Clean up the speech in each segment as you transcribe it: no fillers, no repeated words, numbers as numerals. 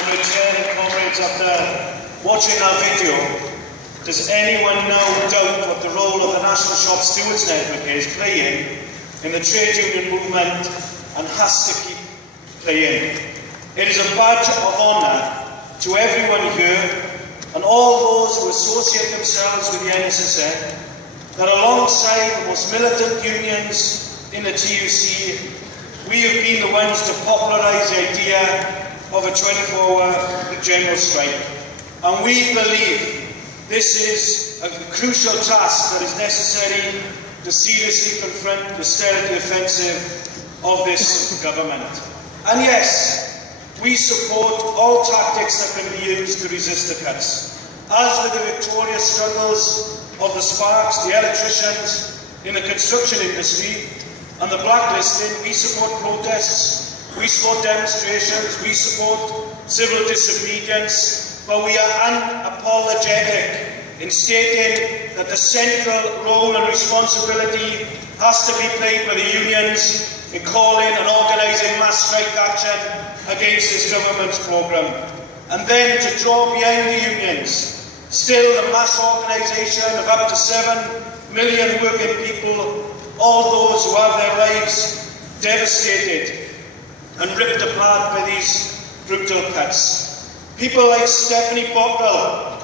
Honourable Chair and comrades, after watching our video, does anyone now doubt what the role of the National Shop Stewards Network is playing in the trade union movement and has to keep playing? It is a badge of honour to everyone here and all those who associate themselves with the NSSN that alongside the most militant unions in the TUC, we have been the ones to popularise the idea of a 24-hour general strike. And we believe this is a crucial task that is necessary to seriously confront the austerity offensive of this government. And yes, we support all tactics that can be used to resist the cuts. As with the victorious struggles of the sparks, the electricians in the construction industry, and the blacklisting, we support protests, we support demonstrations, we support civil disobedience, but we are unapologetic in stating that the central role and responsibility has to be played by the unions in calling and organising mass strike action against this government's programme. And then to draw behind the unions, still the mass organisation of up to 7 million working people, all those who have their lives devastated and ripped apart by these brutal cuts. People like Stephanie Bockrell,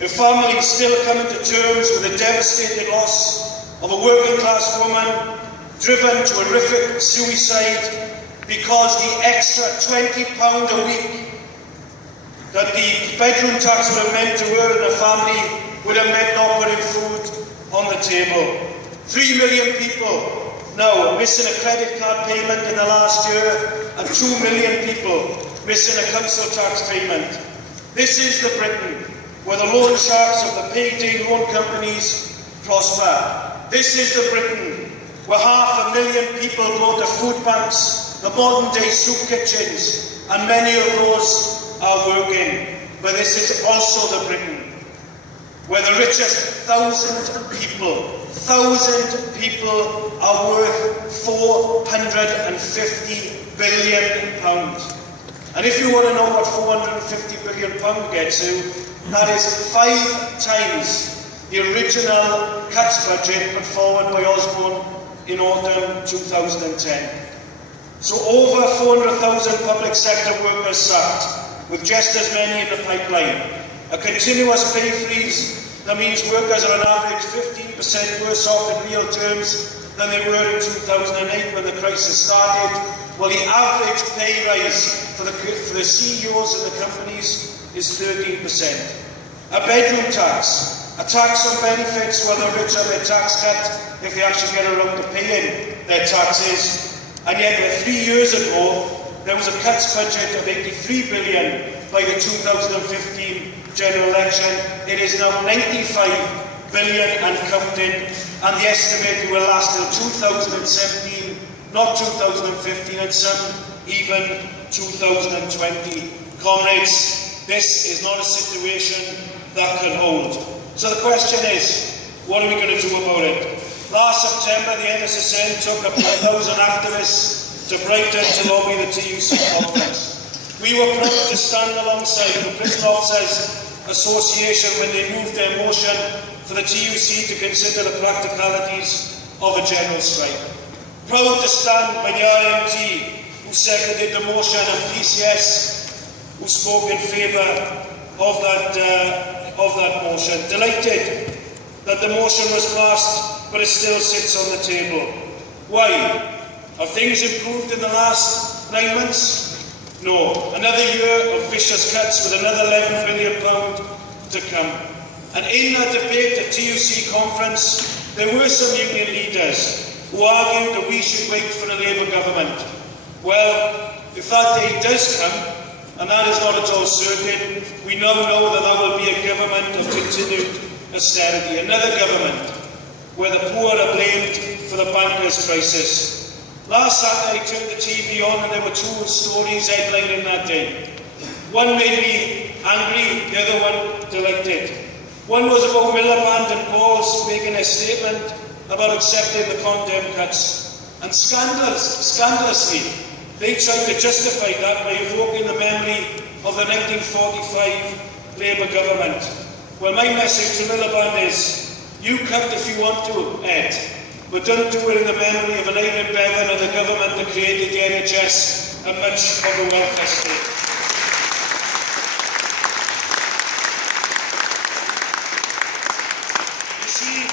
her family is still coming to terms with the devastating loss of a working class woman driven to horrific suicide because the extra £20 a week that the bedroom tax would have meant to her and her family would have meant not putting food on the table. 3 million people now missing a credit card payment in the last year, and 2 million people missing a council tax payment. This is the Britain where the loan sharks of the payday loan companies prosper. This is the Britain where 500,000 people go to food banks, the modern day soup kitchens, and many of those are working. But this is also the Britain where the richest 1,000 people are worth £450 billion. And if you want to know what £450 billion gets to, that is 5 times the original cuts budget put forward by Osborne in autumn 2010. So over 400,000 public sector workers sacked, with just as many in the pipeline. A continuous pay freeze that means workers are on average 15% worse off in real terms than they were in 2008 when the crisis started, while the average pay rise for the CEOs of the companies is 13%. A bedroom tax, a tax on benefits where the rich have their tax cut if they actually get around to paying their taxes, and yet 3 years ago there was a cuts budget of 83 billion by the 2015 general election. It is now 95 billion and counting, and the estimate will last till 2017, not 2015, and some even 2020. Comrades, this is not a situation that can hold. So the question is, what are we going to do about it? Last September, the NSSN took up to 1,000 activists to Brighton to lobby the TUC conference. We were proud to stand alongside the Prison Officers Association when they moved their motion for the TUC to consider the practicalities of a general strike. Proud to stand by the RMT who seconded the motion and PCS who spoke in favour of that motion. Delighted that the motion was passed, but it still sits on the table. Why? Have things improved in the last 9 months? No. Another year of vicious cuts with another £11 billion to come. And in that debate at TUC conference, there were some union leaders who argued that we should wait for a Labour government. Well, if that day does come, and that is not at all certain, we now know that that will be a government of continued austerity, another government where the poor are blamed for the bankers' crisis. Last Saturday I turned the TV on and there were 2 stories headlining that day. One made me angry, the other one delighted. One was about Miliband and Pauls making a statement about accepting the condemned cuts. And scandalously, they tried to justify that by evoking the memory the 1945 Labour government. Well, my message to Miliband is, you cut if you want to, Ed, but don't do it in the memory of an Iron Bevan and the government that created the NHS and much of the welfare state. You see,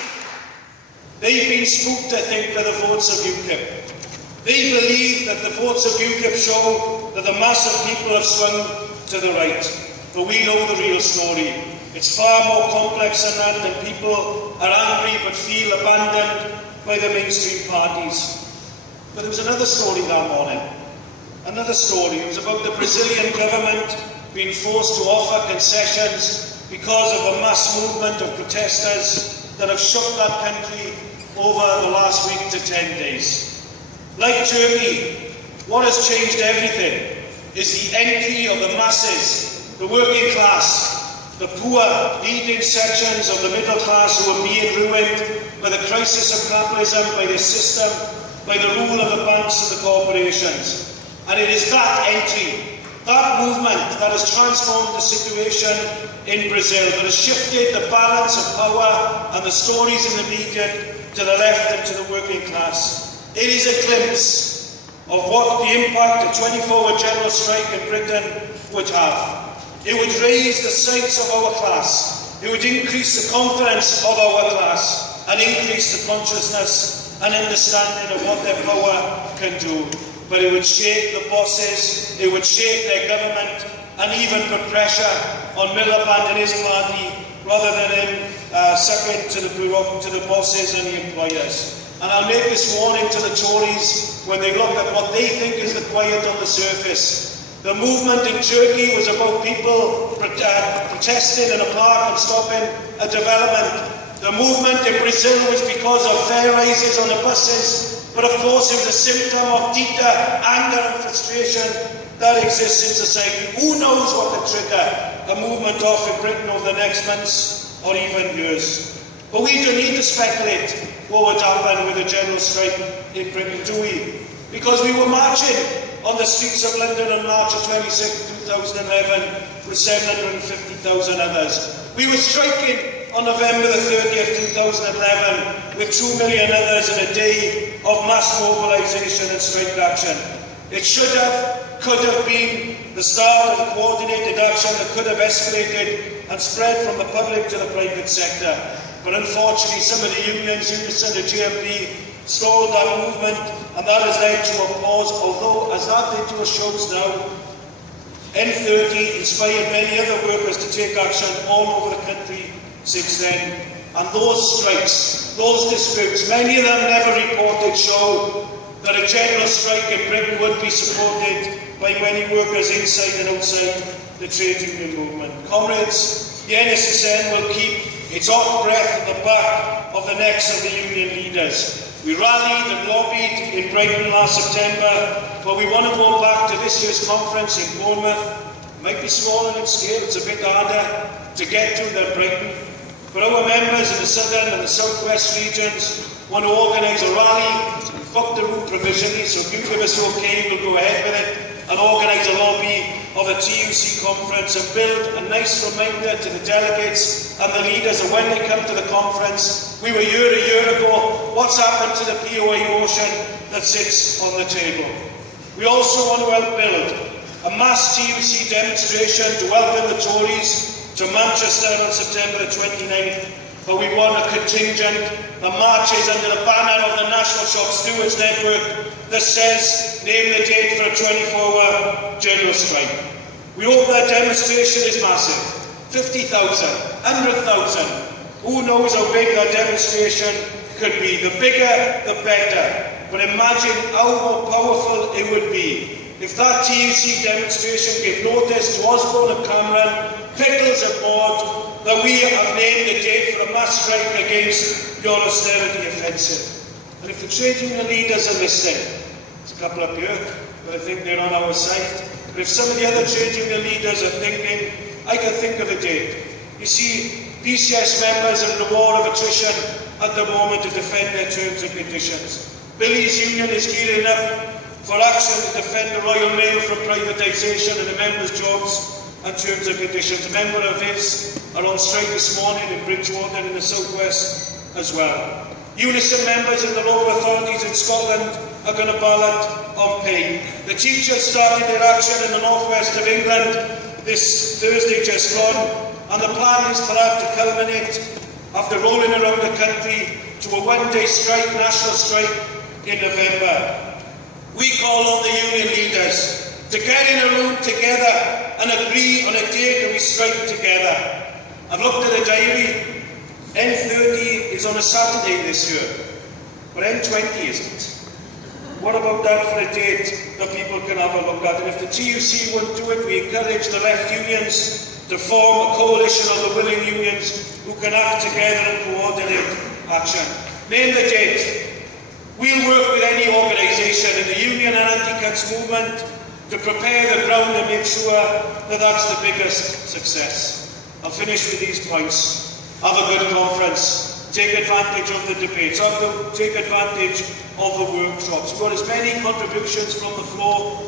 they've been spooked, I think, by the votes of UKIP. They believe that the votes of UKIP show that the mass of people have swung to the right. But we know the real story. It's far more complex than that, and people are angry but feel abandoned by the mainstream parties. But there was another story that morning. Another story. It was about the Brazilian government being forced to offer concessions because of a mass movement of protesters that have shook that country over the last week to 10 days. Like Turkey, what has changed everything is the entry of the masses, the working class, the poor leading sections of the middle class who are being ruined by the crisis of capitalism, by the system, by the rule of the banks and the corporations. And it is that entry, that movement that has transformed the situation in Brazil, that has shifted the balance of power and the stories in the media to the left and to the working class. It is a glimpse of what the impact a 24-hour general strike in Britain would have. It would raise the sights of our class. It would increase the confidence of our class and increase the consciousness and understanding of what their power can do. But it would shake the bosses, it would shake their government, and even put pressure on Miliband and his party rather than him sucking to the bosses and the employers. And I'll make this warning to the Tories when they look at what they think is the quiet on the surface. The movement in Turkey was about people protesting in a park and stopping a development. The movement in Brazil was because of fare rises on the buses, but of course it was a symptom of deeper anger and frustration that exists in society. Who knows what could trigger a movement off in Britain over the next months or even years? But we don't need to speculate what would happen with a general strike in Britain, do we? Because we were marching on the streets of London on March 26, 2011 with 750,000 others. We were striking on November the 30th, 2011 with 2 million others in a day of mass mobilisation and strike action. It should have, could have been the start of a coordinated action that could have escalated and spread from the public to the private sector. But unfortunately, some of the unions, Unison and GMB, stalled that movement, and that has led to a pause. Although, as that video shows now, N30 inspired many other workers to take action all over the country since then. And those strikes, those disputes, many of them never reported, show that a general strike in Britain would be supported by many workers inside and outside the trade union movement. Comrades, the NSSN will keep its hot breath at the back of the necks of the union leaders. We rallied and lobbied in Brighton last September, but we want to go back to this year's conference in Bournemouth. It might be smaller in scale, it's a bit harder to get to than Brighton. But our members in the southern and the southwest regions want to organise a rally, book the route provisionally, so if you give us okay, we'll go ahead with it, and organise a lobby of a TUC conference and build a nice reminder to the delegates and the leaders that when they come to the conference, we were a year ago, what's happened to the POA motion that sits on the table. We also want to help build a mass TUC demonstration to welcome the Tories to Manchester on September the 29th, but we want a contingent that marches under the banner of the National Shop Stewards Network that says, name the date for a 24-hour general strike. We hope that demonstration is massive. 50,000, 100,000. Who knows how big that demonstration could be. The bigger, the better. But imagine how more powerful it would be if that TUC demonstration gave notice to Osborne and Cameron, Pickles and Maud, that we have named the date for a mass strike against your austerity offensive. And if the trade union leaders are listening, there's a couple up here, but I think they're on our side. But if some of the other trade union leaders are thinking, I can think of a date. You see, PCS members are in the war of attrition at the moment to defend their terms and conditions. Billy's union is gearing up for action to defend the Royal Mail from privatisation and the members' jobs and terms and conditions. A member of his are on strike this morning in Bridgewater in the southwest as well. Unison members in the local authorities in Scotland are going to ballot on pay. The teachers started their action in the northwest of England this Thursday just gone, and the plan is for that to culminate after rolling around the country to a one-day strike, national strike, in November. We call on the union leaders to get in a room together and agree on a date that we strike together. I've looked at the diary. N30 is on a Saturday this year, but N20 isn't. What about that for a date that people can have a look at? And if the TUC won't do it, we encourage the left unions to form a coalition of the willing unions who can act together and coordinate action. Name the date. We'll work with any organisation in the union and anti-cuts movement to prepare the ground and make sure that that's the biggest success. I'll finish with these points. Have a good conference. Take advantage of the debates. Take advantage of the workshops. We've got as many contributions from the floor